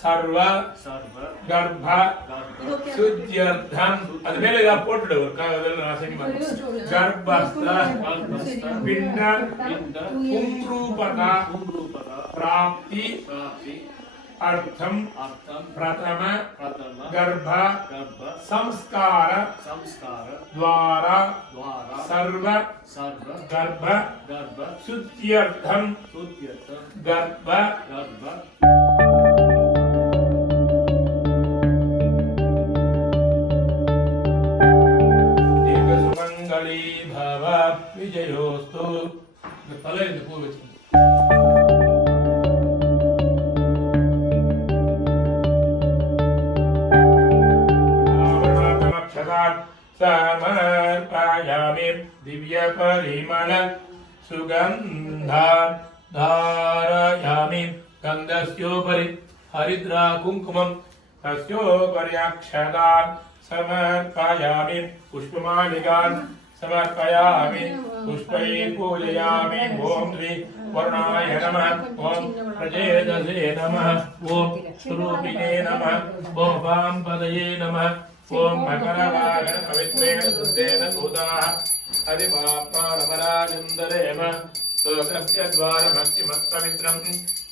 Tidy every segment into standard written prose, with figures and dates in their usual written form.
सर्व गर्भ शुद्ध्यर्थम ಅದು ಮೇಲೆ ಈಗ ಪೋಟ್ಡು ಅದೆಲ್ಲ ರಾಸಾಯನಿ ಗರ್ಭಸ್ಥ ಪಿಂಡ ಪುಂರೂಪಕ ಪ್ರಾಪ್ತಿ अर्थम प्रथम गर्भ संस्कार द्वारा सर्व गर्भ शुद्ध्यर्थम गर्भ दीर्घ सुमंगली भव विजयोस्तु तले समर्पयामि दिव्य परिमल सुगंधा धारयामि गंधस्योपरि हरिद्रा कुंकुमं तस्योपरि अक्षतान् समर्पयामि पुष्पमालिकान् समर्पयामि पुष्पैः पूजयामि ओम श्री वरुणाय नमः ओम प्रचेदसे नमः ओम स्वरूपिणे नमः ओम वामपदये नमः ओम मकरवाहन पवित्रेण शुद्धेन भूताः हरिपाप्मानमराजन्दरेम सोऽस्य द्वारमस्तिमत्पवित्रं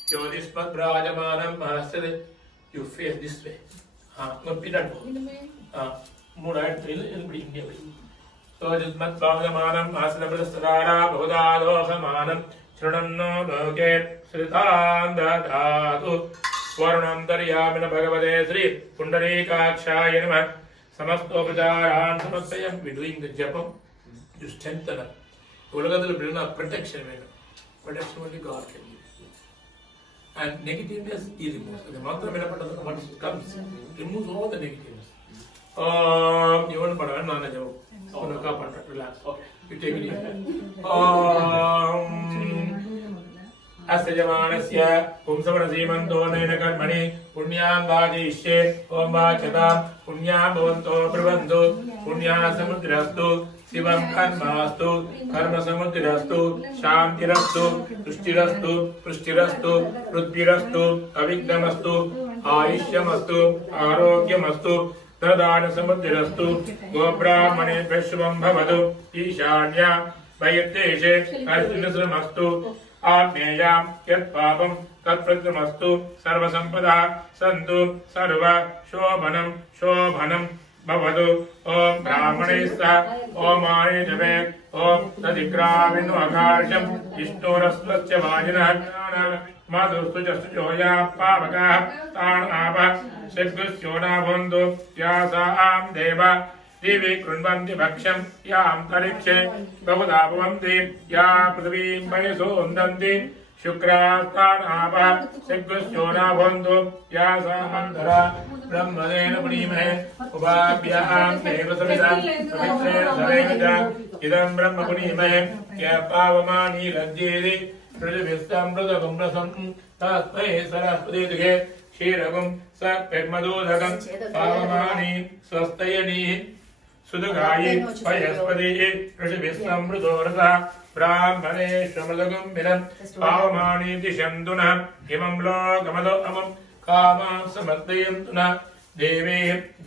ज्योतिष्मद्राजमानं महस्यते यू फेस दिस वे हाँ पिनट मूड आइट इल्बडी इंडिया वे सोऽजिस्मद्भागमानं महस्यते बहुदादोषमानं शृणन्नो लोके श्रितान् ददातु वर्णंतर्यामिन भगवते श्री पुंडरीकाक्षाय नमः समस्तोपचारान् समर्पयामि we doing the japam you strengthen up உலகத்தில் அப்படினா protection வேணும் protection only God can give and negativeness he removes the mantra என்ன பண்றது what comes removes all the negativeness இவன் பண்ணவன் நான் ஜெபம் உனக்கா பண்ற relax okay you take it easy अस्यजमानस्य पुंसवनसीमन्तो नैन कर्मणि पुण्यां वाजिष्ये ओं वाचतां पुण्यां भवन्तो ब्रुवन्तु पुण्यां समुद्रस्तु शिवं कर्मास्तु कर्मसमुद्रस्तु शान्तिरस्तु तुष्टिरस्तु पुष्टिरस्तु पृथ्वीरस्तु अविघ्नमस्तु आयुष्यमस्तु आरोग्यमस्तु धनदानसमुद्रस्तु गोब्राह्मणेभ्यः शुभं भवतु ईशान्या वैदेशे अर्जुनश्रमस्तु आज्ञेयां यत्पापं तत्प्रकृतमस्तु सर्वसम्पदा सन्तु सर्व शोभनं शोभनं भवतु ओम ब्राह्मणे सह ओमानि जपे ओम तदिग्राविन्नु आकाशं विष्णोरस्वस्य वाजिनः माधुस्तु चस्तुजोया पावकः तान् आपः शग्गुस्योना भवन्तु यासां देवा दिवि कृण्वन्ति भक्ष्यं यान्तरिक्षे बहुधा भवन्ति या पृथिवीं वयसो वन्दन्ति शुक्रास्तानापः शग्गुस्योना भवन्तु या सामन्तरा ब्रह्मणेन पुनीमहे उपाभ्यां देव सविता पवित्रेण सवेन च इदं ब्रह्म पुनीमहे य पावमानि लज्जेति पृथिवीस्तामृतकुम्भसं तस्मै सरस्वतीदुघे क्षीरगुं स पेर्मदोदकं पावमानि स्वस्तयनि सुदुगायि पयस्पति ऋषिभिस्समृतोरसः ब्राह्मणे श्रमदगुं विनं पावमानि दिशन्तु नः इमं लोकमदो अमं कामां समर्पयन्तु नः देवे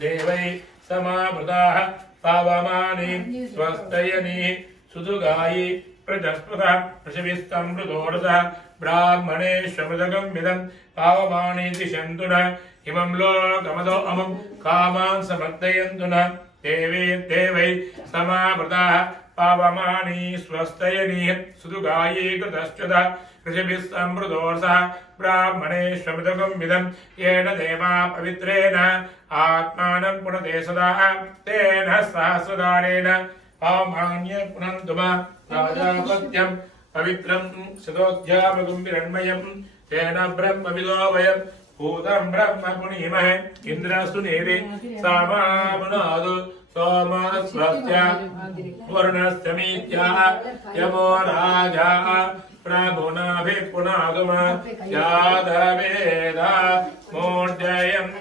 देवै समावृताः पावमानि स्वस्तयनि सुदुगायि प्रजस्पतः ऋषिभिस्समृतोरसः ब्राह्मणे श्रमदगुं विनं पावमानि दिशन्तु नः इमं लोकमदो अमं कामां समर्पयन्तु नः देवे देवै समावृताः पावमानि स्वस्तयनि सुदुगायि कृतश्चुतः ऋषिभिस्समृतोरसः ब्राह्मणे श्रमदगुं विदं येन देवा पवित्रेण आत्मानं पुनते सदा तेन सहस्रदारेण पावमान्य पुनन्तुम राजापत्यं पवित्रं शतोऽध्यापकं विरण्मयं तेन ब्रह्मविदो वयं भूतं ब्रह्म पुनीमहे इन्द्रस्तु नेरे सामामुनादु सोमस्वस्य वरुणस्तमीत्याः यमो राजा प्रभुनाभिपुनादुम यादवेदा मूर्धयं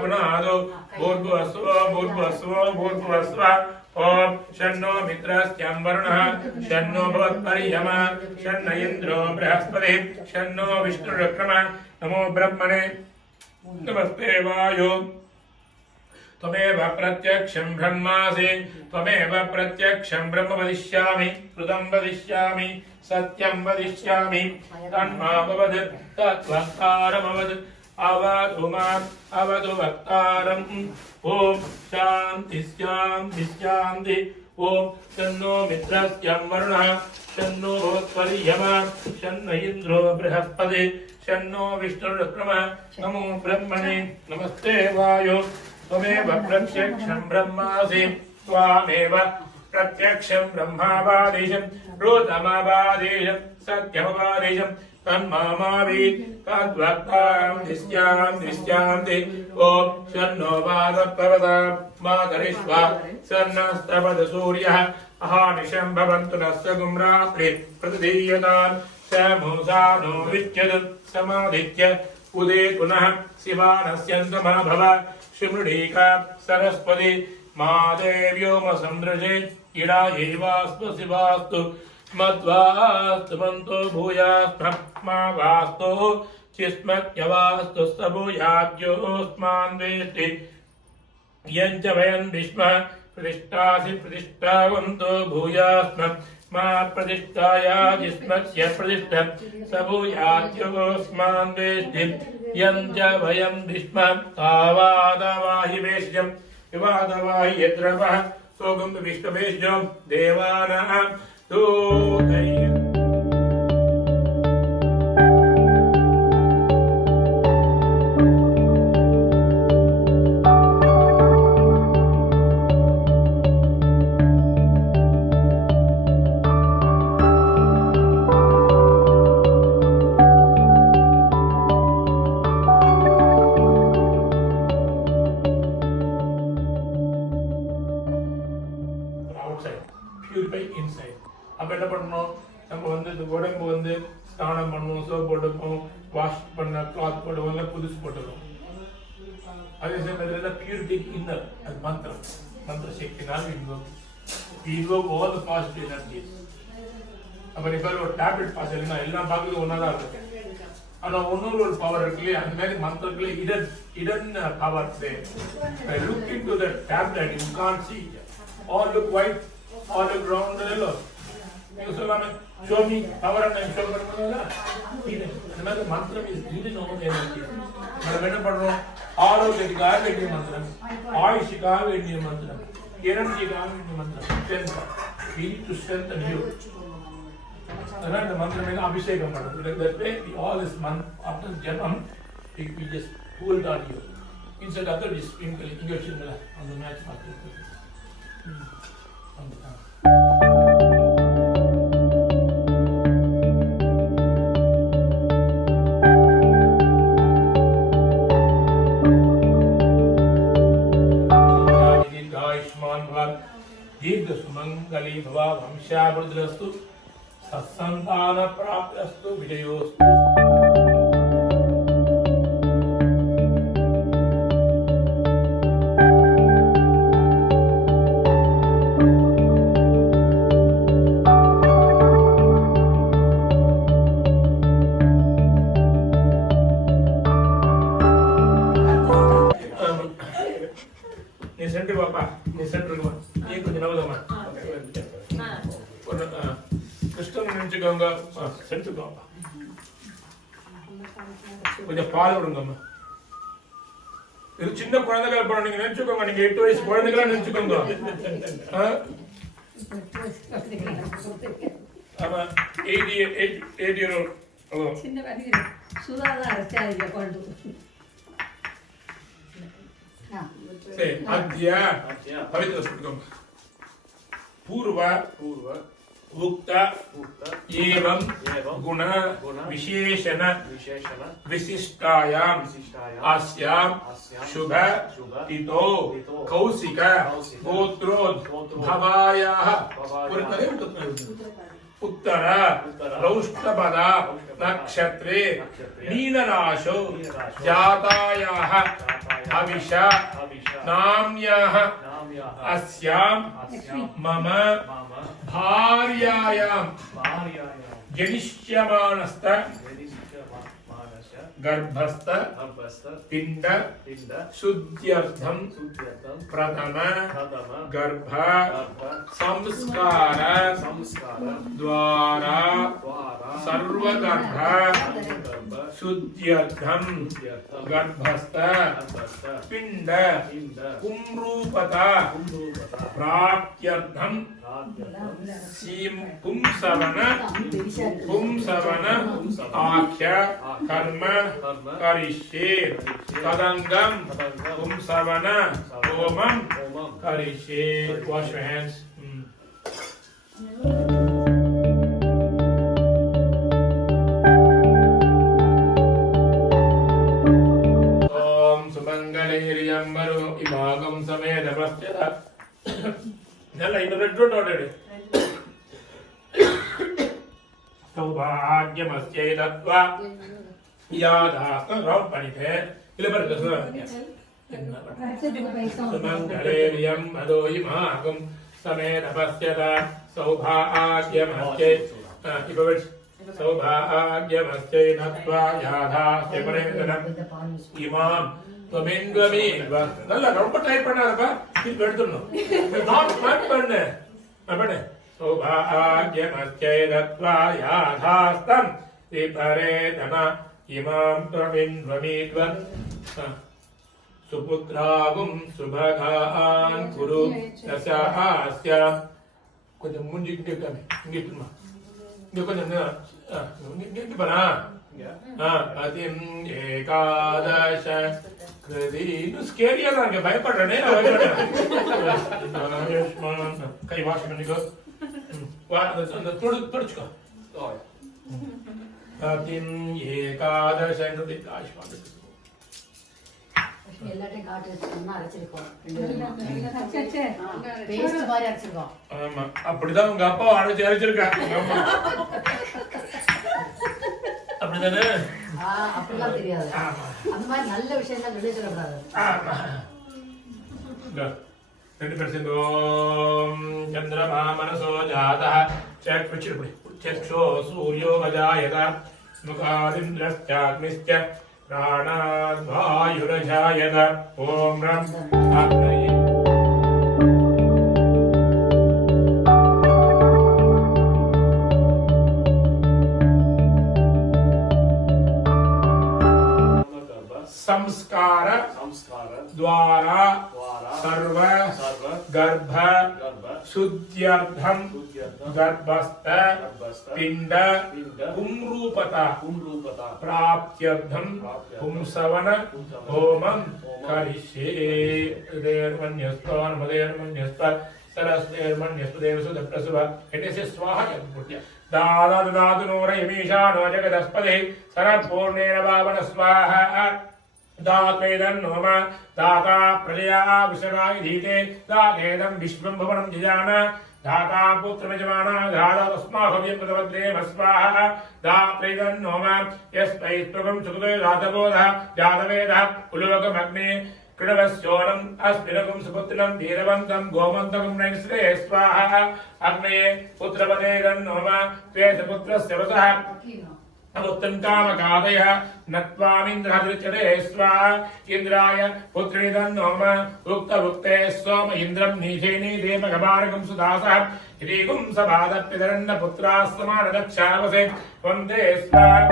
पुनादु भूर्भुवस्व भूर्भुवस्व भूर्भुवस्व ओम शन्नो मित्रस्त्यं वरुणः शन्नो भवत्पर्यमा शन्न इन्द्रो बृहस्पतिः शन्नो विष्णुरुक्रमः नमो ब्रह्मणे नमस्ते वायु त्वमेव प्रत्यक्षं ब्रह्मासि त्वमेव प्रत्यक्षं ब्रह्म वदिष्यामि श्रुतं वदिष्यामि सत्यं वदिष्यामि तन्मामवद तद्वक्तारमवद अवतु माम् अवतु वक्तारम् ॐ शान्ति शान्ति शान्ति ॐ तन्नो मित्रस्यं वरुणः शन्नो भवत्वर्यमा शन्न इन्द्रो बृहस्पति शन्नो विष्णुरुक्रमः नमो ब्रह्मणे नमस्ते वायो त्वमेव प्रत्यक्षं ब्रह्मासि त्वामेव प्रत्यक्षं ब्रह्मावादिशं रुतमवादिशं सत्यमवादिशं तन्मामावीत् तद्वक्तारं निश्चान्ति ॐ शन्नो वादप्रवदां मातरिष्वा शन्नस्तपद सूर्यः अहानिशं भवन्तु नः सगुं रात्रि प्रतिदीयतां समूसा नो विच्यत् समादित्य उदे पुनः शिवानस्यन्तमा भव शिमृढीका सरस्वती मा देव्योमसंदृशे इडा एवास्तु शिवास्तु मध्वास्तु मन्तो भूयास्मा वास्तु चिस्मत्यवास्तु स भूयाद्योऽस्मान् वेष्टि यञ्च वयं विश्वः प्रतिष्ठासि प्रतिष्ठावन्तो भूयास्म मा प्रतिष्ठायाजिस्मस्य प्रतिष्ठं स भूयाद्योऽस्मान् वेष्टि यञ्च वयं विश्वः तावादवाहि वेश्यं विवादवाहि यद्रवः सोगं विष्णुवेश्यं देवानां दूतैः purify inside. அப்ப என்ன பண்ணணும் நம்ம வந்து இந்த உடம்பு வந்து ஸ்நானம் பண்ணணும் சோப் போட்டுப்போம் வாஷ் பண்ண கிளாத் போடுவோம் புதுசு போட்டுக்கணும் அதே சமயத்துல பியூரிட்டி இன்னர் அது மந்திரம் மந்திர சக்தினால் invoke all the positive energies. அப்ப இப்போ ஒரு டேப்லெட் பாஸ் இல்லைன்னா எல்லாம் பார்க்கறது ஒன்னாதான் இருக்கு ஆனா ஒன்னொரு ஒரு பவர் இருக்கு இல்லையா அந்த மாதிரி மந்திரத்துல hidden power there. Look into the tablet, you can't see it. All look white, all look round yellow. You show me power and show me hidden. அந்த மாதிரி மந்திரம் is hidden over energy. நம்ம என்ன பண்றோம் ஆரோக்கியத்துக்காக வேண்டிய மந்திரம் ஆயுஷுக்காக வேண்டிய மந்திரம் எனர்ஜிக்காக வேண்டிய மந்திரம் we need to strengthen you. அதனால இந்த மந்திரம் எல்லாம் அபிஷேகம் பண்ணுறது that way all this month after janam we just hold on you instead of that we sprinkle இங்க வச்சிருங்களா அந்த மேட்ச் பார்த்து दीर्घ सुमंगली भवा वंशावृद्धिरस्तु सत्संतान प्राप्तिरस्तु विजयोस्तु नी सेंटर बापा नी सेंटर को ये कुछ नवदमा கிருஷ்ணன் நினைச்சுக்கோங்க செஞ்சுக்கோங்க கொஞ்சம் பால் விடுங்கம்மா இது சின்ன குழந்தைகள் பண்ண நீங்க நினைச்சுக்கோங்க நீங்க 8 வயசு குழந்தைகளா நினைச்சுக்கோங்க ஆமா 8 year old சின்ன வயசு சுதாதா அரைச்சாங்க கொண்டு சரி அத்யா பவித்ர சொல்லுங்க पूर्व उक्त एवं गुण विशेषण विशिष्टायां अस्यां शुभ तिथो कौशिक गोत्रोद्भवायाः उत्तर रौष्टपद नक्षत्रे मीनराशौ जातायाः हविष नाम्याः अस्यां मम भार्यायां जनिष्यमानस्त गर्भस्थ पिंड शुद्ध्यर्थम प्रथम गर्भ संस्कार द्वारा सर्वगर्भ शुद्ध्यर्थम गर्भस्थ पिंड पुंरूपता प्राप्त्यर्थम पुंसवन आख्य कर्म करिष्ये तदंगम पुंसवन होमम करिष्ये. Wash your hands. ओम सुमंगलैर्यम्बरो इमागम समेत पश्चात् नल्ला इधर रेड डॉटेड सौभाग्यमस्यै दत्वा यादास्त रौपणिते इले पर सुमंगलैर्यम्बरो इमागम समेत पश्चात् सौभाग्यमस्यै सौभाग्यमस्यै दत्वा यादास्त परेतनम् इमाम त्वमेन्द्वमेव நல்லா ரொம்ப டைப் பண்ணாதப்பா இது எடுத்துறணும் நாட் ஸ்மார்ட் பண்ணு அப்பனே சௌபாக்யமஸ்யை தத்வா யாதாஸ்தம் விபரேதன இமாம் त्वमेन्द्वमेव சுபுத்ராகும் சுபகான் குரு தசாஸ்ய கொஞ்சம் மூஞ்சிக்கிட்டே இருக்காமே இங்கே இருக்குமா இங்கே கொஞ்சம் இங்கே பண்ணா அதிம் ஏகாதச கிருதி இன்னும் ஸ்கேரியா தான் இங்க பயப்படுறேனே கை வாஷ் பண்ணிக்கோ அந்த துடிச்சுக்கோ அதிம் ஏகாதச கிருதி ஆயுஷ்மான் எல்லாத்தையும் காட்டு வச்சுக்கோம்னா அரைச்சிருக்கோம் பேஸ்ட் மாதிரி அரைச்சிருக்கோம். ஆமா அப்படிதான் உங்க அப்பா அரைச்சிருக்காங்க. அப்படிதானே? அப்படிலாம் தெரியாது. அந்த மாதிரி நல்ல விஷயங்கள் வெளியே சொல்லக்கூடாது. ரெண்டு பேர் சேர்ந்து ஓம் சந்திரமா மனசோ ஜாதா சக்ஷோ சூர்யோ அஜாயத முகாதிந்திரஸ்யாக்னிஸ்ய प्राणाद्वायुरजायत ओम रं अग्नये संस्कार द्वारा सर्व गर्भ शुद्ध्यर्थम गर्भस्थ पिंड पुंरूपता प्राप्त्यर्थम पुंसवन होमम करिष्ये. देर्मन्यस्त्वान्मदेर्मन्यस्त्वा सरस्तेर्मन्यस्पदेवसुदप्रसुभ एटेसे स्वाहा यत्पुट्य दादा ददातु नोर यमीशानो जगदस्पदे सरत्पूर्णेन पावन स्वाहा. दातेदन्नोम दाता प्रलया विषगाय धीते दातेदं विश्वं भवनं जजान दाता पुत्रमजमाना दाता तस्माहव्यं प्रतवद्रेम स्वाहा. दातेदन्नोम यस्मै त्वगं सुकृते दातबोधः जातवेदः उलोकमग्ने कृणवस्योनम् अस्मिनकं सुपुत्रं धीरवन्तं गोमन्तकं नैश्रे स्वाहा. अग्नये पुत्रपदेदन्नोम त्वे सुपुत्रस्य वसः उत्तम कामकादय नत्वामिन्द्रहृचरे स्वाहा. इन्द्राय पुत्रीदन्नोम उक्तवुक्ते सोम इन्द्रं नीचेनी देवगमारकं सुदासः ह्रीगुं सभादप्यधरन्न पुत्रास्तमानदक्षावसे वन्दे स्वाहा.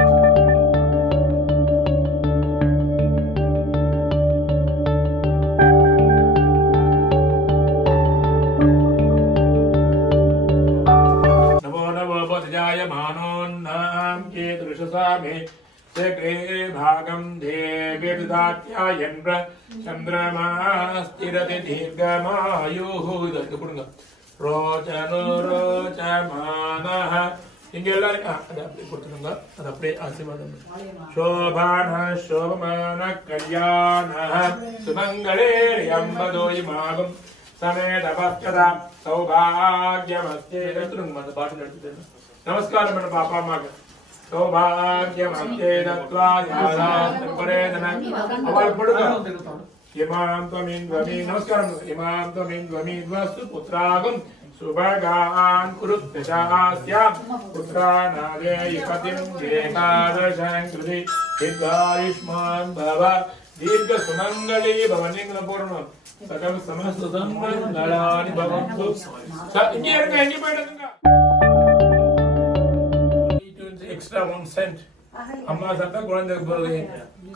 भागम देवे विदात्यायन चंद्रमा स्थिरति दीर्घमायुः रोचनो रोचमानः இங்க எல்லாரும் அது அப்படியே கொடுத்துருங்க. அது அப்படியே ஆசீர்வாதம். சோபான சோபமான கல்யாண சுமங்களேரியம்பதோய் மாகும் சமேத பக்ததா சௌபாகியமஸ்தே. எடுத்துருங்க அந்த பாட்டு எடுத்துட்டு நமஸ்காரம் பண்ண பாப்பா அம்மாக்கு. सौभाग्यमस्ते दत्वा यादास्तं परेतनम् अवल पड़ुगा इमां त्वमिन्द्वमी. नमस्कारं इमां त्वमिन्द्वमी द्वस्तु पुत्रागं सुभगान् कुरुत्तशास्यां पुत्रानादेयपतिं एकादशं कृति दीर्घायुष्मान् भव दीर्घसुमङ्गली भवनिग्नपूर्ण सकल समस्त संगलानि भवन्तु इங்கே இருங்க எங்க போயிடுங்க extra 1 cent அம்மா சத்தா குழந்தைக்கு போறது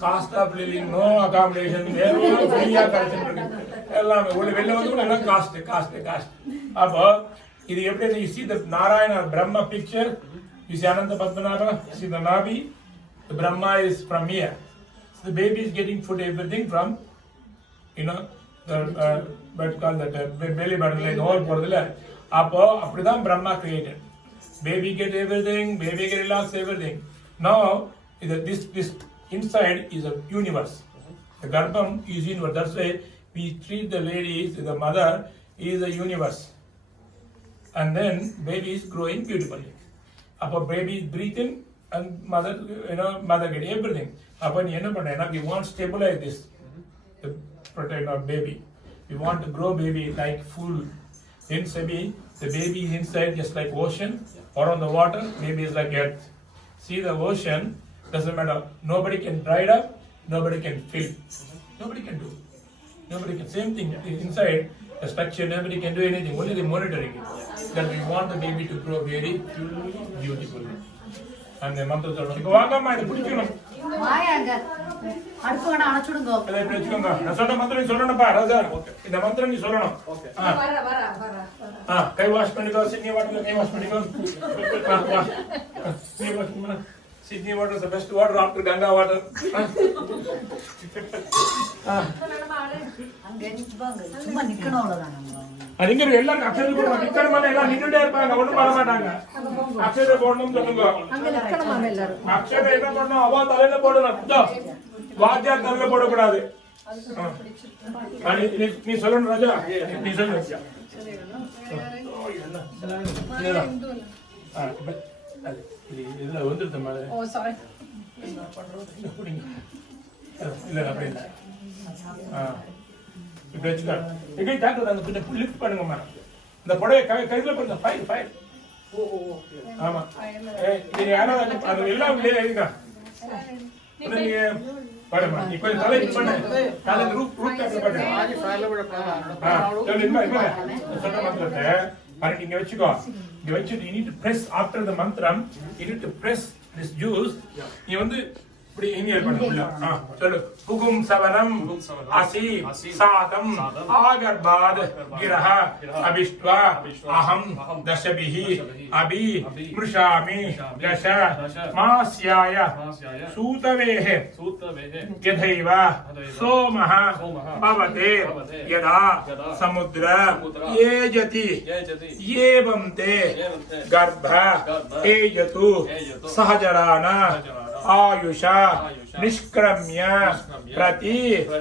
cost of living no accommodation வேற ஃப்ரீயா கரெக்ஷன் இருக்கு எல்லாமே உள்ள வெளில வந்து எல்லாம் காஸ்ட் அப்போ இது எப்படி you see the Narayana Brahma picture you see Ananta Padmanabha see the Nabi the Brahma is from here so the baby is getting food everything from you know the what call that belly button like all போறதுல அப்போ அப்படிதான் Brahma created baby get everything baby get relax everything now this inside is a universe the garbham is universe that's why we treat the ladies the mother is a universe and then baby is growing beautifully appo baby is breathing and mother mother get everything appo ni enna panna we want to stabilize this to protect our baby we want to grow baby like full then the baby is inside just like ocean or on the water baby is like earth see the ocean doesn't matter nobody can dry it up nobody can fill nobody can do nobody can same thing inside the structure nobody can do anything only the monitoring that we want the baby to grow very beautifully and the mantra சொல்றோம் வாங்கம்மா இது பிடிக்கணும் வாயாங்க அடுப்பு வேணா அணைச்சுடுங்க அதை பிடிச்சுக்கோங்க நான் சொன்ன மந்திரம் சொல்லணும்ப்பா ராஜா இந்த மந்திரம் நீ சொல்லணும் கை வாஷ் பண்ணிக்கோ சிட்னி வாட்டர்ல கை வாஷ் பண்ணிக்கோ கை வாஷ் பண்ணு Sydney water is the best water after Ganga water. சும்மா நிக்கணும் அவ்வளவுதான் அதுங்க எல்லாம் அக்ஷதை போடுவாங்க நிக்கணுமா எல்லாம் நின்னுட்டே இருப்பாங்க ஒண்ணும் பண்ண மாட்டாங்க அக்ஷதை போடணும்னு சொல்லுங்க அங்க நிக்கணுமா எல்லாரும் அக்ஷதை என்ன பண்ணணும் அவ தலையில போடணும் வாத்தியார் தலையில போடக்கூடாது நீ சொல்லணும் ராஜா நீ சொல்லு இதுல வந்துருத்த மாதிரி ஓ சாரி இல்ல அப்படி இல்லை இப்படி வச்சுக்கோ எங்கே டாக்டர் அந்த கொஞ்சம் லிஃப்ட் பண்ணுங்கம்மா இந்த புடைய கையில பண்ணுங்க ஃபைல் ஆமா நீங்க யாராவது அது எல்லாம் உள்ளே எழுதுங்க நீங்க பாருமா நீ கொஞ்சம் தலை பண்ணு தலை ரூட் கட்ட பண்ணுங்க சொன்ன மந்திரத்தை பாருங்க இங்க வச்சுக்கோ இங்க வச்சுட்டு you need to press after the mantram you need to press this juice நீ வந்து இப்படி இன்ஹேல் பண்ணு சொல்லு புகும் சவனம் அசி சாதம் ஆகர்பாத் கிரஹ அபிஷ்ட்வா அஹம் தசபிஹி அபி மிருஷாமி தச மாஸ்யாய சூதவேஹ யதைவ சோமஹ பவதே யதா சமுத்ர ஏஜதி ஏவம் தே கர்ப்ப ஏஜது சஹஜரானா आयुषा निष्क्रम्य प्रति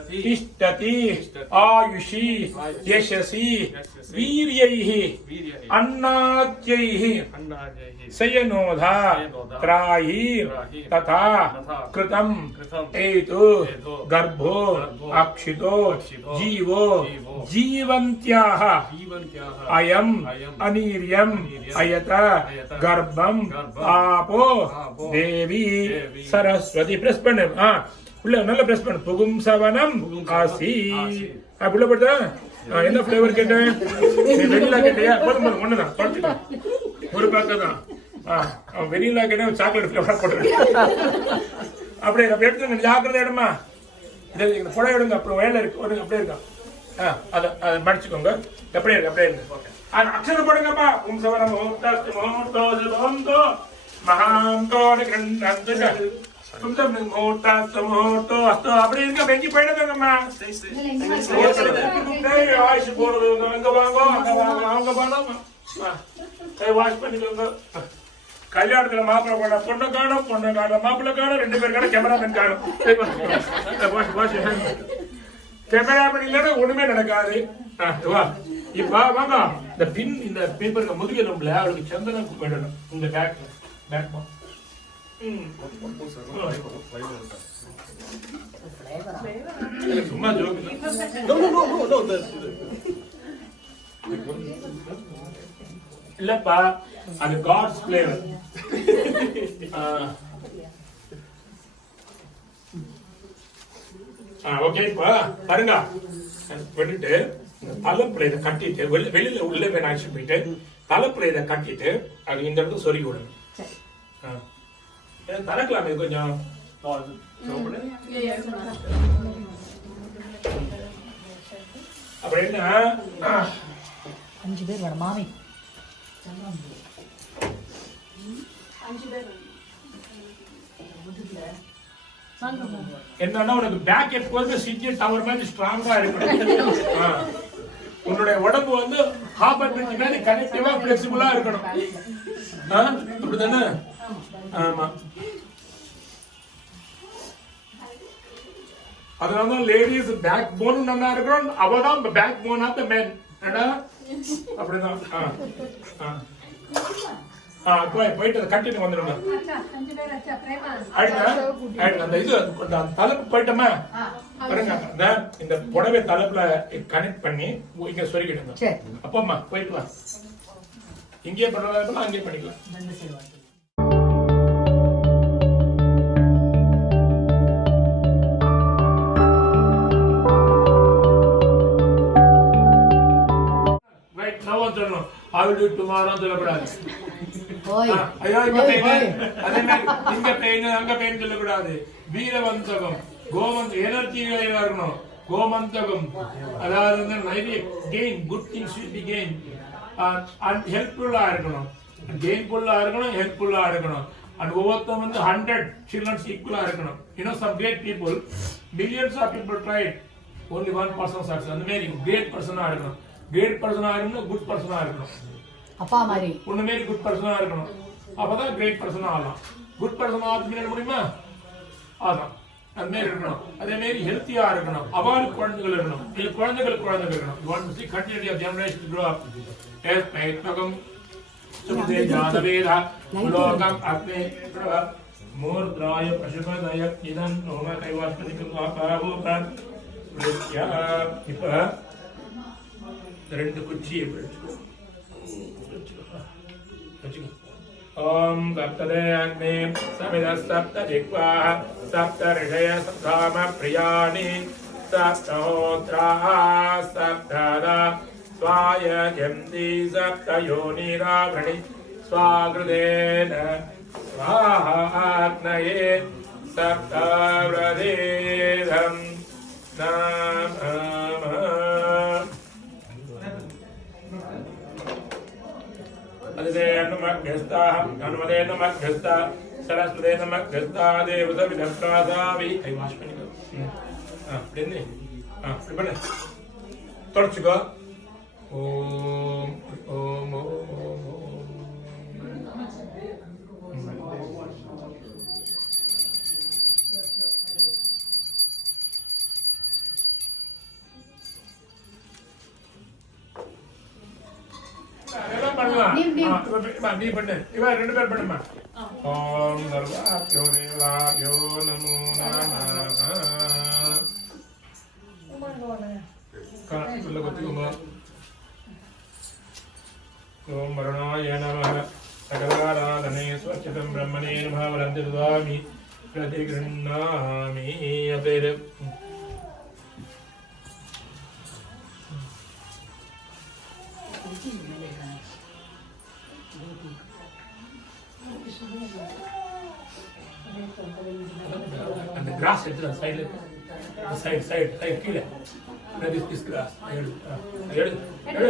तिष्ठति आयुषी यशसी वीर्यैः अन्नाद्यैः शयनोधा त्रायी तथा कृतं एतु गर्भो अक्षितो जीवो जीवन्त्याः अयम् अनीर्यम् अयत गर्भं आपो देवी सरस्वती प्रेस பண்ணு உள்ள நல்ல பிரஸ் பண்ணு புகும் சவனம் ஆசி உள்ள போடுதா என்ன ஃப்ளேவர் கேட்டேன் நீ வெனிலா கேட்டியா போதும் ஒண்ணுதான் தொடச்சுக்கோ ஒரு பக்கம் தான் அவன் வெனிலா கேட்டேன் சாக்லேட் ஃப்ளேவர் போட்டுருக்கேன் அப்படியே எடுத்துங்க ஜாக்கிரதை இடமா இதை இந்த புடவை எடுங்க அப்புறம் வயல இருக்கு ஒரு அப்படியே இருக்கா அதை படிச்சுக்கோங்க அப்படியே இருக்கு ஓகே அக்ஷரம் போடுங்கப்பா புகும் சவனம் முகூர்த்தோ மகாந்தோ முகூர்த்தோ அஸ்தோ அப்படி இருக்க பெஞ்சி போயிடுங்கம்மா வாய்ஸ் போறது அங்க வாங்க அவங்க வாங்க வாஷ் பண்ணிக்கோங்க கல்யாணத்துல மாப்பிள்ள போட பொண்ணு காணும் மாப்பிள்ள காணும் 2 பேர் காணும் கேமராமேன் காணும் கேமராமேன் இல்லைன்னா ஒண்ணுமே நடக்காது இப்ப வாங்க இந்த பின் இந்த பேப்பருக்கு முதுகெலும்புல அவளுக்கு சந்தனம் விடணும் இந்த பேக் சும்மா ஜோக்கு இல்லப்பா அது காட்ஸ் ஃப்ளேவர். ஓகே இப்ப பாருங்க விட்டுட்டு தலைப்புல இதை கட்டிட்டு வெளியில உள்ள போய் அழைச்சிட்டு போயிட்டு தலைப்புல இதை கட்டிட்டு அது இந்த இடத்துல சொருகி விடணும். தரக்கலாமே கொஞ்சம் அப்படி என்ன 5 பேர் வேணும் மாமி. என்னன்னா உனக்கு பேக் எப்போது சிட்டி டவர் மாதிரி ஸ்ட்ராங்கா இருக்கணும். உன்னுடைய உடம்பு வந்து ஹார்பர் பிரிட்ஜ் மாதிரி கனெக்டிவா பிளெக்சிபிளா இருக்கணும். அப்படிதானே? ஆமா. அதனால லேடிஸ் பேக் போன் நல்லா இருக்கணும். அவதான் பேக் போன் ஆஃப் தி மென். அப்படிதான். போயிட்டு கட்டிட்டு வந்துடுங்க. அந்த இது தலைப்பு போயிட்டோமா பாருங்க. இந்த புடவை தலைப்புல கனெக்ட் பண்ணி இங்க சொருகிடுங்க. அப்பமா போயிட்டு வா. இங்கே பண்ணலாம் அங்கே பண்ணிக்கலாம். I will do it tomorrow சொல்லக்கூடாது. ஐயோ இங்க பெயின் அங்க பெயின் சொல்லக்கூடாது. வீரவந்தகம் கோமந்த எனர்ஜிகளை வரணும். கோமந்தகம் அதாவது நிறைய gain good things will be gain and ஹெல்ப்ஃபுல்லா இருக்கணும். கெயின்ஃபுல்லா இருக்கணும், ஹெல்ப்ஃபுல்லா இருக்கணும். அண்ட் ஒவ்வொருத்தரும் வந்து 100 children ஈக்குவலா இருக்கணும். some great people, millions of people tried, only one person success. அந்த மாதிரி கிரேட் பர்சனா இருக்கணும். கிரேட் பர்சனா இருக்கணும், குட் பர்சனா இருக்கணும். அப்பா மாதிரி உன்ன மாதிரி குட் பர்சனா இருக்கணும். அப்பதான் கிரேட் பர்சனா ஆகலாம். குட் பர்சனா ஆக முடியுமா? அதான் அது மாதிரி இருக்கணும். அதே மாதிரி ஹெல்த்தியா இருக்கணும். அவளுக்கு குழந்தைகள் இருக்கணும். இல்ல குழந்தைகளுக்கு இருக்கணும். You want to see continuity of generation to grow up. Yes, Maitmakam, Sumite Jadaveda, Ulokam, Akne, Murdraya, Pashupadaya, Idan, Noma, Kaivaspanikum, Akavupan, Pritya, Ipa, ரெண்டு குச்சியை பிடிச்சுக்கோ. ஓம் சப்ததே அக்னி சமித சப்த ஜிஹ்வாः சப்த ரிஷய சப்தாம பிரியாணி சப்தஹோத்ராः சப்ததா ஸ்வாயஜந்தி சப்த யோனிராவணி ஸ்வாகிருதேன ஸ்வாஹாக்னயே சப்தவ்ரதேதம் நமः. Adise Anumaghyastha, Anumade Namaghyastha, Saraswate Namaghyastha, Devata Vidhaprasavi. I wash my hands. Didn't prepare. Torchigo. Om. நீ பண்ணு. இவ ரெண்டு பேர் பண்ணுமா. ஓம் சர்வாப்யோ தேவாப்யோ நமோ நமஹ. உள்ள கொத்திக்குமா. ஓம் வருணாய நமஹ. சகலாராதனே ஸ்வச்சிதம் பிரம்மணே நமஹ. வலந்தி துவாமி பிரதிகிருண்ணாமி. பேரு அந்த கிராஸ் எடுத்து சைடுல சைடு கீழே this grass எடு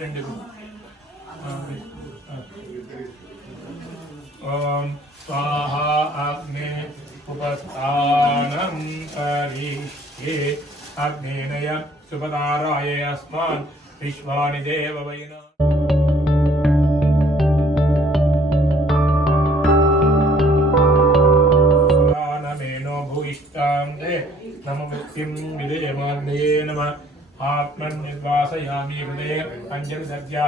ரெண்டு ஓம் ஸ்வாஹா அக்னே உபஸ்தானம் கரிஷ்யே அக்னேனய சுபதாராய அஸ்மான் விஸ்வானி தேவவைனா. नमोक्तिं विदेयमान्ये नमः. आत्मन्निर्वासयामि हृदये अञ्जलिदर्या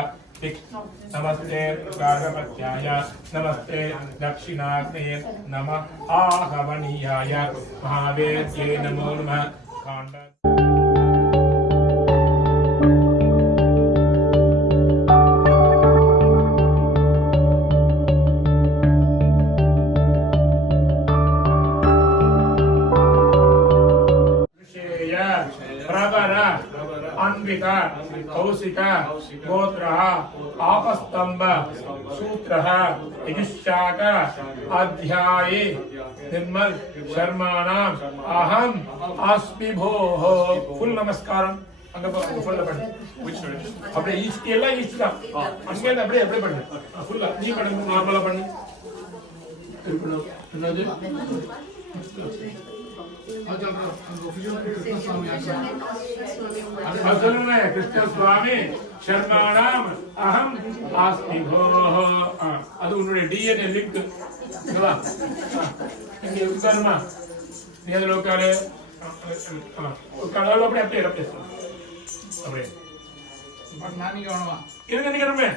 नमस्ते गार्गपत्याय नमस्ते दक्षिणाग्नये नमः आहवनीयाय महावेद्ये नमो नमः. अन्विता कौशिका गोत्रः आपस्तंभ सूत्रः यजुशाखा अध्याये निर्मल शर्माणाम अहम अस्मि भोः फुल नमस्कारम அங்க ஃபுல்லா பண்ணு அப்படியே ஈஸ்ட் எல்லாம் ஈஸ்ட் தான் அங்க இருந்து அப்படியே அப்படியே பண்ணு ஃபுல்லா நீ பண்ணு நார்மலா பண்ணு இருக்கணும் என்னது சொல்லுங்க கிருஷ்ண சுவாமி शर्माणाम अहम अस्मि भोः அது உன்னுடைய டிஎன்ஏ லிங்க் வா இங்க உட்காருமா நீ அதுல உட்காரு உட்காரு அப்படியே அப்படியே அப்படியே அப்படியே நானி கவனமா இருங்க நிக்கிறமே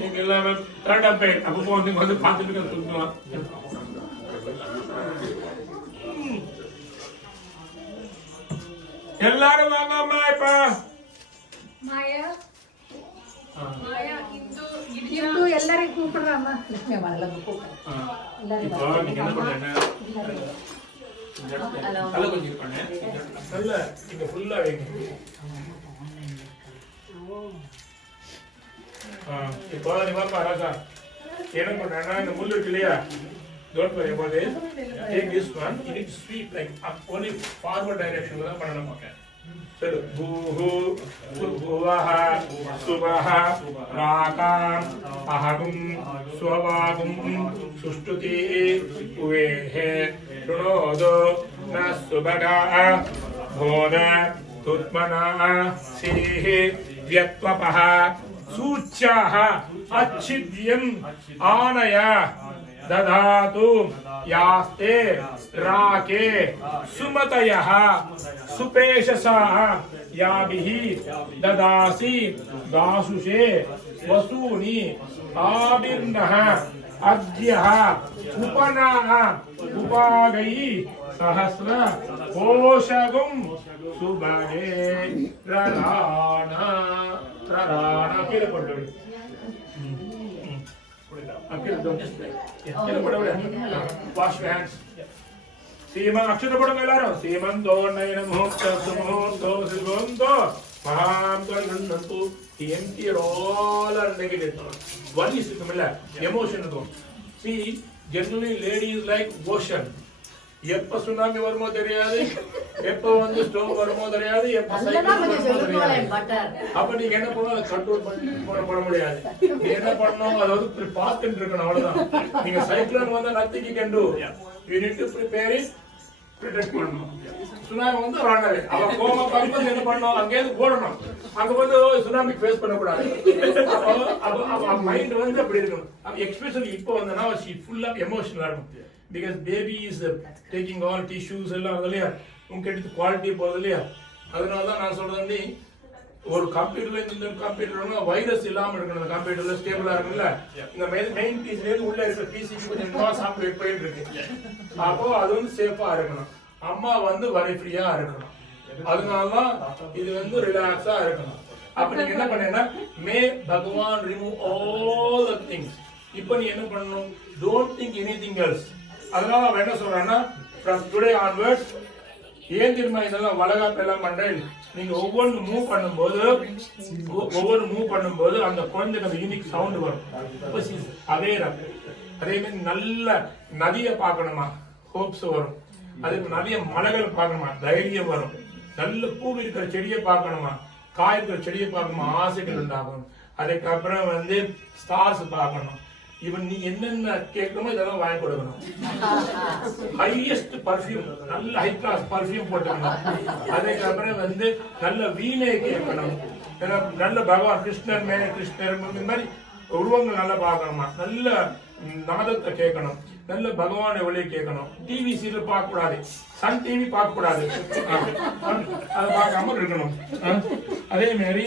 நீங்க எல்லாமே கரெக்டா போய் அப்போ வந்து பார்த்துட்டு தூங்கலாம் எல்லாரும் வாங்க அம்மா இப்ப மாயா மாயா இந்து இந்து எல்லாரையும் கூப்பிடுறாமா லட்சுமி அம்மா எல்லாம் கூப்பிடுறேன் இப்போ நீங்க என்ன பண்றீங்க நல்ல கொஞ்சம் பண்ணு நல்ல நீங்க ஃபுல்லா வைங்க இப்போ நீ பாப்பா ராஜா என்ன பண்றேன்னா இந்த முள்ளு இருக்கு இல்லையா don't worry about it take this one you need to sweep like only forward direction la pananum okay so bhuhu bhuvaha subaha rakam ahagum swavagum sushtuti uvehe shunodo na subada bhoda tutmana sihi vyatvapaha suchaha achhidyam anaya दधातु यास्ते राके सुमतयः सुपेशसः याभिः ददासि दासुषे वसूनि आविर्नः अद्यः उपनाः उपागै सहस्र कोशगुं सुभगे प्रधाना कीरपट्टु wash your hands सीमा अक्षर पढ़ो எல்லாரும் सीमंतो नयन मुहूर्त सुमुहूर्तो सिबंतो महाम कलंतु empty all are negative one is similar emotion to see generally ladies like ocean எப்ப tsunami வருமோ தெரியாது எப்ப வந்து ஸ்டோம் வருமோ தெரியாது எப்ப அப்ப நீங்க என்ன பண்ணணும் கண்ட்ரோல் பண்ண முடியாது நீ என்ன பண்ணணும் அதாவது பார்த்துட்டு இருக்கணும் அவ்வளவுதான் நீங்க சைக்ளோன் வந்தா நத்திக்கு கண்டு you need to prepare it protect பண்ணணும் சுனாமி வந்து ராணவே அவ கோமா பறிப்பது என்ன பண்ணணும் அங்கே போடணும் அங்க வந்து சுனாமி ஃபேஸ் பண்ண கூடாது அப்ப மைண்ட் வந்து அப்படி இருக்கணும் எஸ்பெஷலி இப்போ வந்தனா she full of emotional இருக்கும் because baby is taking all tissues எல்லாம் அதுலயா உங்களுக்கு குவாலிட்டி போறது இல்லையா அதனால தான் நான் சொல்றது ஒரு கம்ப்யூட்டர்ல இந்த கம்ப்யூட்டர்ல வைரஸ் இல்லாம இருக்கணும் அந்த கம்ப்யூட்டர்ல ஸ்டேபிளா இருக்குல்ல இந்த மெயின் பீஸ்ல இருந்து உள்ள இருக்க பிசிக்கு கொஞ்சம் இன்னும் சாஃப்ட்வேர் போயிட்டு இருக்கு அப்போ அது வந்து சேஃபா இருக்கணும் அம்மா வந்து வரி ஃப்ரீயா இருக்கணும் அதனால தான் இது வந்து ரிலாக்ஸா இருக்கணும் அப்ப நீங்க என்ன பண்ணீங்கன்னா மே பகவான் ரிமூவ் ஆல் தி திங்ஸ் இப்போ நீ என்ன பண்ணணும் டோன்ட் திங்க் எனிதிங் எல்ஸ் அதனால அவன் என்ன சொல்றான்னா from today onwards ஏன் தெரியுமா இதெல்லாம் வளகாப்பு எல்லாம் பண்றேன் நீங்க ஒவ்வொரு மூவ் பண்ணும்போது அந்த குழந்தைக்கு அந்த யூனிக் சவுண்ட் வரும் அதே மாதிரி நல்ல நதியை பார்க்கணுமா ஹோப்ஸ் வரும் அதுக்கு நிறைய மலைகள் பார்க்கணுமா தைரியம் வரும் நல்ல பூ இருக்கிற செடியை பார்க்கணுமா காய் இருக்கிற செடியை பார்க்கணுமா ஆசைகள் உண்டாகணும் அதுக்கப்புறம் வந்து ஸ்டார்ஸ் பார்க்கணும் இவன் நீ என்னென்ன கேட்கணுமோ இதெல்லாம் வாங்கி கொடுக்கணும் ஹையஸ்ட் பர்ஃபியூம் நல்ல ஹை கிளாஸ் பர்ஃபியூம் போட்டுக்கணும் அதுக்கப்புறம் வந்து நல்ல வீணை கேட்கணும் நல்ல பகவான் கிருஷ்ணர் மேலே கிருஷ்ணர் இந்த மாதிரி உருவங்கள் நல்லா பார்க்கணுமா நல்ல நாதத்தை கேட்கணும் நல்ல பகவானை ஒளியை கேட்கணும் டிவி சீரியல் பார்க்க கூடாது சன் டிவி பார்க்க கூடாது அதை பார்க்காம இருக்கணும் அதே மாதிரி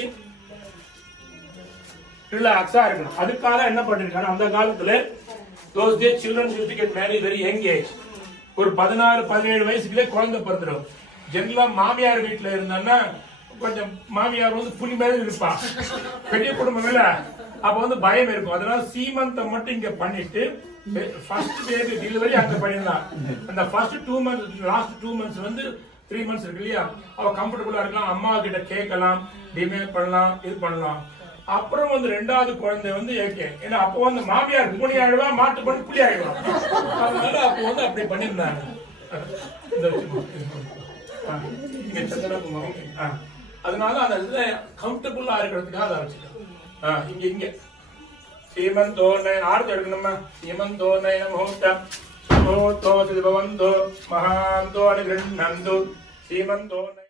ரிலாக்ஸா இருக்கணும் அதுக்காக என்ன பண்ணிருக்காங்க அந்த காலத்துல those days children used to get married very young age ஒரு 16-17 வயசுக்குள்ளே குழந்தை பிறந்துடும் ஜெனரலா மாமியார் வீட்டுல இருந்தான்னா கொஞ்சம் மாமியார் வந்து புலி மாதிரி இருப்பா பெரிய குடும்பம் இல்ல அப்ப வந்து பயம் இருக்கும் அதனால சீமந்தம் மட்டும் இங்க பண்ணிட்டு ஃபர்ஸ்ட் பேபி டெலிவரி அங்க பண்ணிடலாம் அந்த ஃபர்ஸ்ட் 2 months லாஸ்ட் 2 months வந்து 3 months இருக்கு இல்லையா, அவ கம்ஃபர்டபுளா இருக்கலாம், அம்மா கிட்ட கேட்கலாம், டிமேட் பண்ணலாம், இது பண்ணலாம். அப்புறம் வந்து 2வது குழந்தை வந்து ஏகே, ஏன்னா அப்போ வந்து மாமியார் பூனி ஆயிடுவா, மாட்டு பண்ணி புள்ளி ஆயிடுவா. அதனால அப்போ வந்து அப்படி பண்ணியிருந்தாங்க. அதனால அந்த இதுல கம்ஃபர்டபுளா இருக்கிறதுக்காக அதை வச்சுட்டோம். இங்க சீமந்தோனை ஆர்த்தி எடுக்கணுமா, சீமந்தோனை முகூர்த்தம் முகூர்த்தோ சிவபவந்தோ மகாந்தோ அனுகிருண்ணந்து சீமந்தோனை.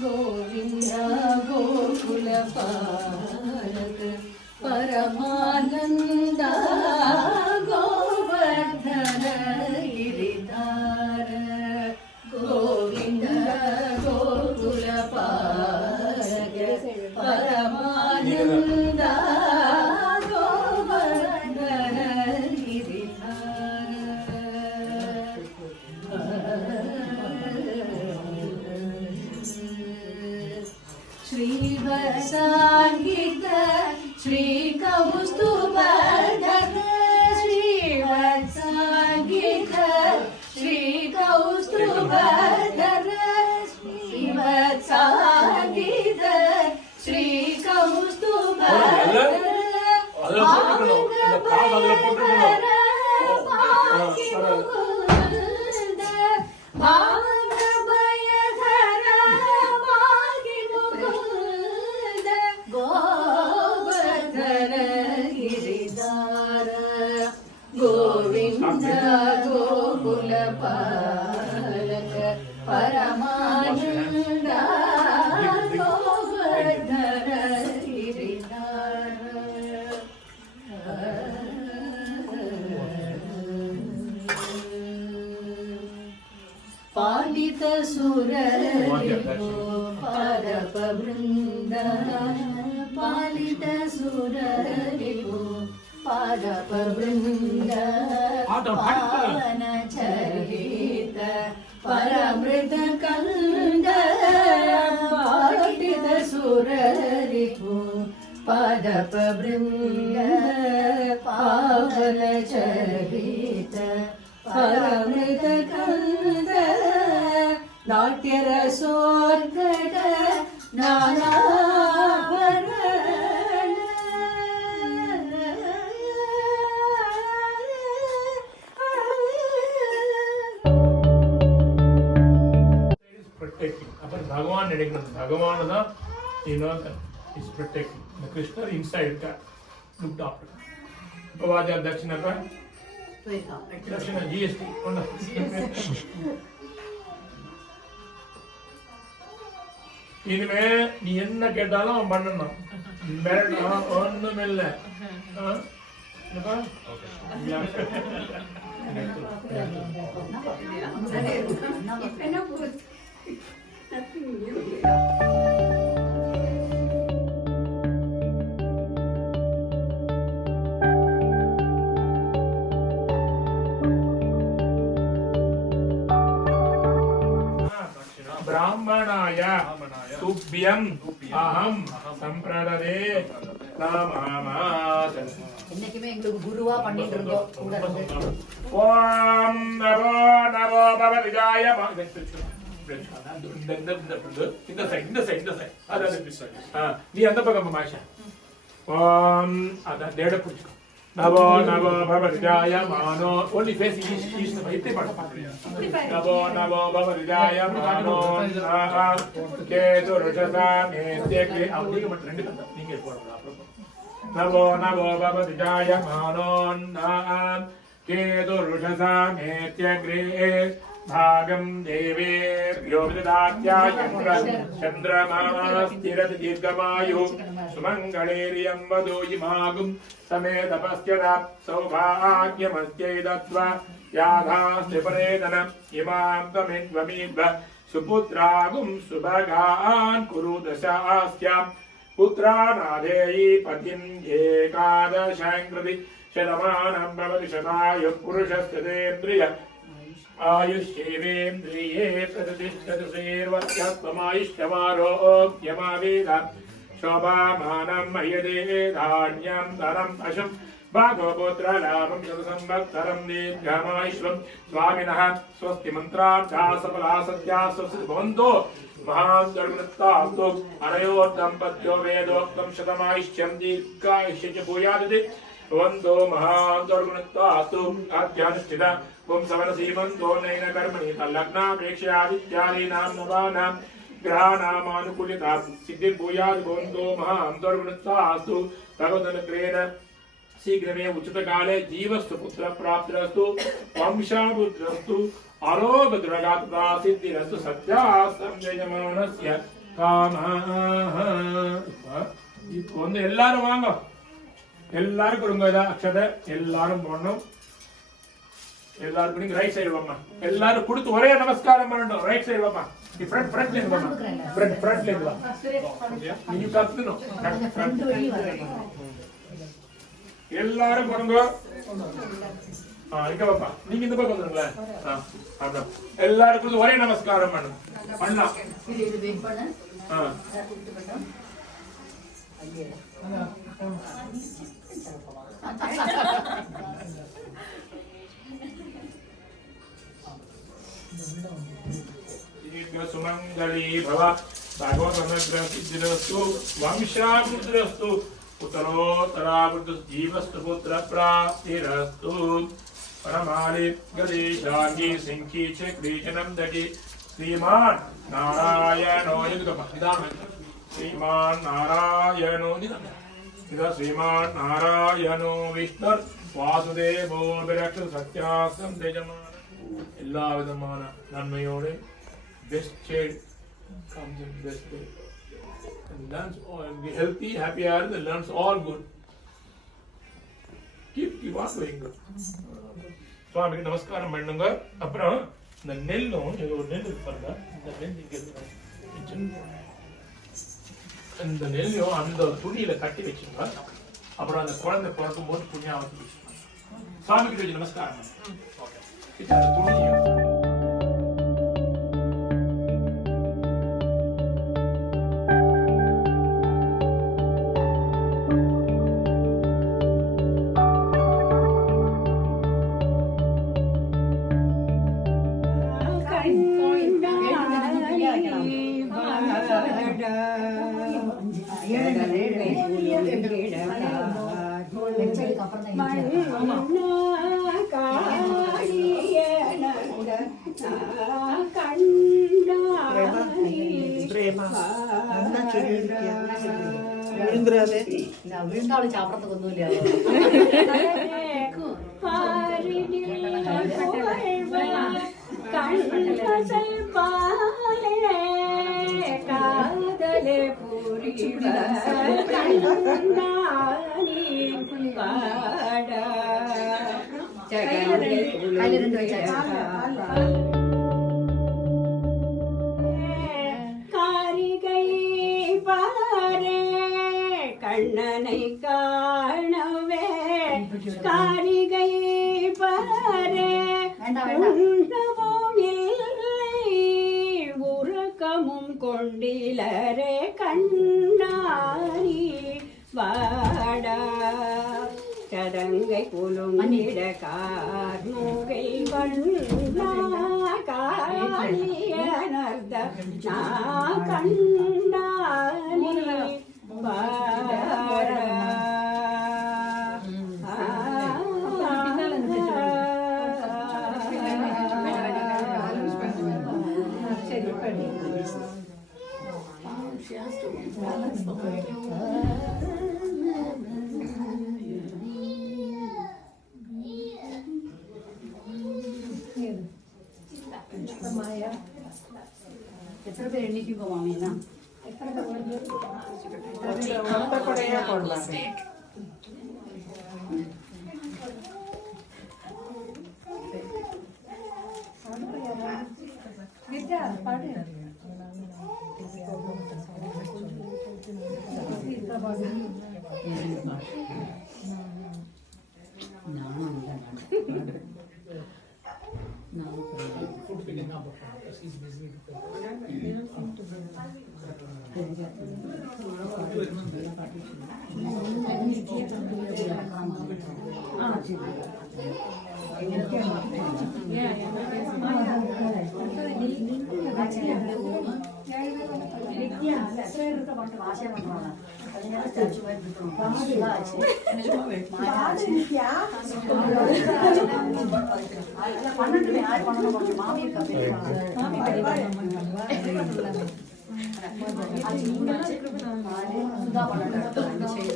गोविंदा गोकुल पालक परमानंदा गोवर्धन गिरिधार गोविंदा गोकुल पालक परमानंदा गोवर्धन गिरिधार श्रीवत्साङ्गित श्रीकौस्तुभधर श्रीवत्साङ्गित श्रीकौस्तुभधर श्रीवत्साङ्गित श्रीकौस्तुभधर गोविंद गोकुल पालक परमानंद गोवर्धन गिरिधार पालित सुर पारप वृंद पालित सुर पारप वृंद पावन चरित परमृत कंद पालित सुर पारप वृंद पावन चरित परमृत कंद नाट्य रसोर्घट नानाभरण भगवान भगवान is protecting the Krishna inside का looked after. उपवाजा दक्षिण का दक्षिण GST இனிமே நீ என்ன கேட்டாலும் அவன் பண்ணணும், மிரட்டணும் ஒண்ணும் இல்ல. ब्राह्मणाय तुभ्यं अहं संप्रददे नमः. இன்னைக்குமே எங்களுக்கு குருவா பண்ணிட்டு இருந்தோம் கூட இருந்து. ஓம் நமோ நமோ பவதிஜாய இந்த சைடு நீ அந்த பக்கம் மாஷா. ஓம் அத தேட புடிச்சு नवो नवो भवदिजाय मानो only face is इतने पढ़ नवो नवो भवदिजाय मानो केतु रजसा मेत्ये अवधि के मत रेंड करता नहीं के पढ़ नवो नवो भवदिजाय मानो केतु रजसा मेत्ये भागं देवेभ्यो विददात्यायन्द्र चन्द्रमास्तिरति दीर्घमायुः सुमङ्गलेरियं वदो इमागुं समेतपस्यदा सौभाग्यमस्यै दत्त्वा याधास्ति परेदन इमां तमिन्वमीद्व सुपुत्रागुं सुभगान् कुरु दशास्याम् पुत्रानादेयी पतिं एकादशाङ्कृति शतमानं भवति शतायुः पुरुषस्य तेन्द्रिय आयुष्येवेन्द्रिये प्रतिष्ठति श्रीर्वत्यत्वमायुष्यमारोग्यमावेद शोभामानं मह्यते धान्यं धनम् अशं भागवपुत्रलाभं शतसंवत्सरं दीर्घमायुष्यं स्वामिनः स्वस्ति मन्त्रार्थाः सफलाः सत्याः स्वस्ति भवन्तो महान् दुर्गुणस्तास्तु अनयोर्दम्पत्यो वेदोक्तं शतमायुष्यं दीर्घायुष्य च भूयादिति भवन्तो महान् दुर्गुणस्तास्तु अध्यानुष्ठित पुंसवनसीमन्तो नैन कर्मणि तल्लग्नापेक्षयादित्यादीनां नवानां ग्रहाणामानुकूल्यता सिद्धिर्भूयात् भवन्तो महान् दुर्गुणस्तास्तु भगवदनुग्रहेण शीघ्रमेव उचितकाले जीवस्तु पुत्रप्राप्तिरस्तु वंशावृद्धिरस्तु आरोग्यदृढता सिद्धिरस्तु सत्यासंजयमानस्य कामः இப்போ வந்து எல்லாரும் வாங்க எல்லாரும் கொடுங்க இதா அக்ஷதை எல்லாரும் போடணும் எல்லாரும் நீங்க ரைட் சைடு வாங்க எல்லாரும் கொடுத்து ஒரே நமஸ்காரம் பண்ணணும் ரைட் சைடு வாங்க ஃப்ரண்ட் ஃப்ரண்ட்ல இருந்து வாங்க ஃப்ரண்ட்ல இருந்து வாங்க நீங்க கத்துக்கணும் எல்லாரும் கொடுங்க இங்க வாப்பா நீங்க இந்த பக்கம் வந்துருங்களே அதான் எல்லாரும் கொடுத்து ஒரே நமஸ்காரம் பண்ணணும் பண்ணலாம் सुमंगली भव भागवतमग्रसिद्धिरस्तु वंशाभिवृद्धिरस्तु उत्तरोत्तरावृद्धि जीवस्तु पुत्र प्राप्तिरस्तु परमालि गदेशांगी सिंखी चक्रीचनं दटि श्रीमान नारायणो श्रीमान नारायणो इदा श्रीमान नारायणो विष्णु वासुदेवो विरक्ष सत्यासं तेजमान எல்லா விதமான நன்மையோடு best child comes in best way and learns all and be healthy happy and learns all good keep on doing good சுவாமிக்கு நமஸ்காரம் பண்ணுங்க அப்புறம் இந்த நெல்லும் இது ஒரு நெல் இருக்கு பாருங்க இந்த நெல் இங்க இருக்கு இந்த நெல்லையும் அந்த துணியில கட்டி வச்சுங்க அப்புறம் அந்த குழந்தை பிறக்கும் போது புண்ணியாவதி சுவாமிக்கு வச்சு நமஸ்காரம் இது அந்த துணியும் விழுந்தாலும் சாப்பிடறதுக்கு ஒன்றும் காதலே பூரி காரிகை பாரே கண்ணனை காணவே காரிகை பாரே உண்ணவும் இல்லை உறக்கமும் கொண்டிலரே கண்ணாரி வாடா கதங்கை குலுங்கிட கார்முகை வண்ணா காளியனர்த நா கண்டாலி வாடா எத்தனை பேர் எண்ணிக்கோ மாமியா வித்யா பாடு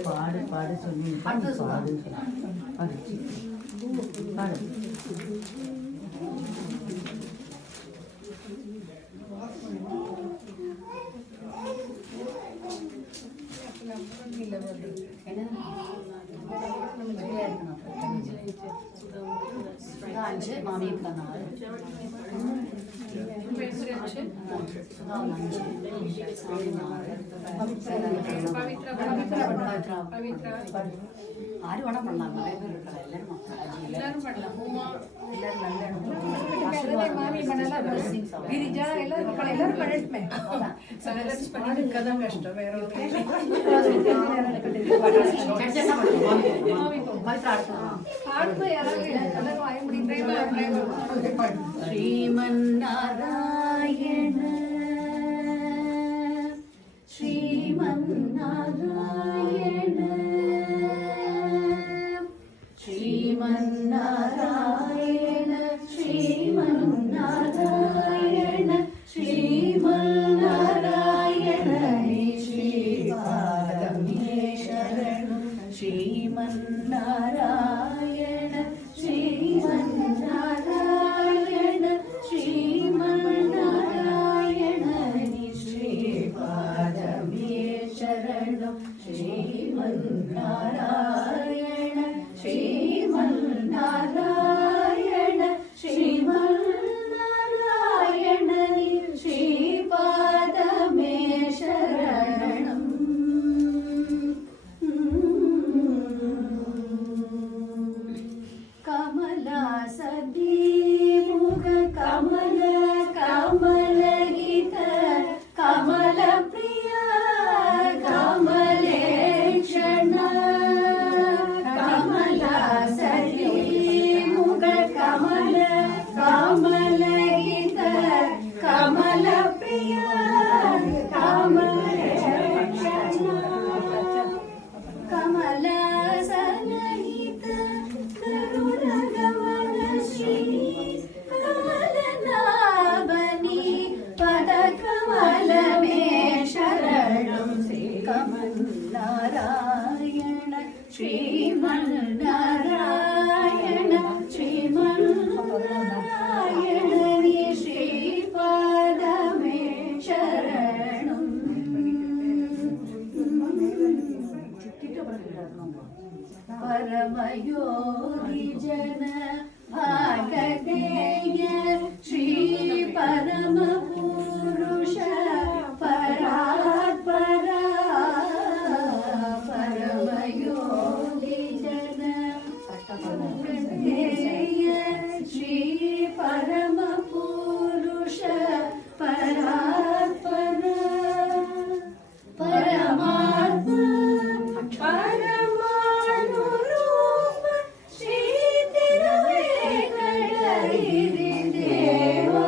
பாடு பாடு சொல்லி பாடு பாடு மாமிக்கு ஆறு வேணா பண்ணலாம் நிறைய பேர் இருக்கலாம் எல்லாரும் மாமி பண்ணலாம் கிரிஜா எல்லாரும் பண்ணட்டுமே கஷ்டம் வேற ஸ்ரீமன்னாராயண ஸ்ரீமன்னாராயண ஸ்ரீமன்னாராயண ஸ்ரீமன்னாராயண ஸ்ரீமன்னாராயண ஸ்ரீபாதமே சரணம் ஸ்ரீமன்னாராயண ஸ்ரீமன்னாராயண ஸ்ரீமன்னாராயண ஸ்ரீபாதமே சரணம் ஸ்ரீமன்னாராயண ஸ்ரீமன்னாராயண ஸ்ரீமன்னாராயண ஸ்ரீபாதமே சரணம் கமலா சதி முக கமல கமலகித கமல பிரிய கமலேஷண கமலா சதி முக கமல கமலகித கமல பிரிய கமலேஷண கமல சனஹித கருணகமன ஸ்ரீ கமலநாபனி பத கமலமே சரணம் ஸ்ரீமன்னாராயண ஸ்ரீமன்னாராயண ஸ்ரீமன்னாராயண ஸ்ரீபாதமே சரணம் परमयोगी जन भागधेय श्री परम पुरुष परात्परा परमयोगी जन भागधेय श्री परम पुरुष परात्परा परमात्मा परमानुरूप श्री तिरुवेंकटगिरि देवा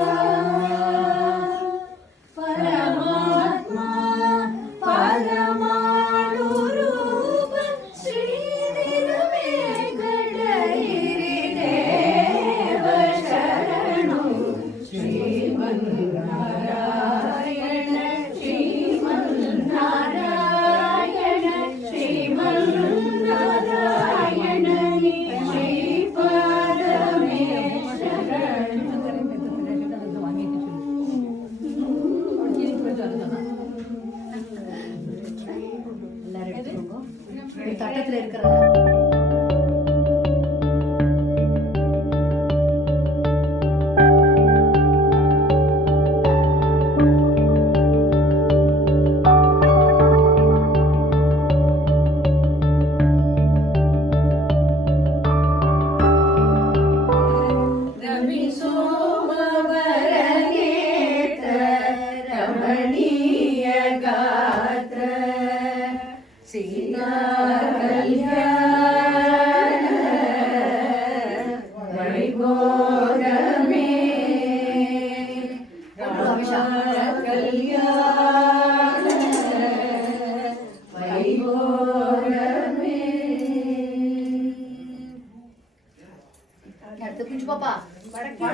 வைபோகமே கல்யாண வைபோகமே. அடுத்து குஞ்சு பாப்பா வடக்கு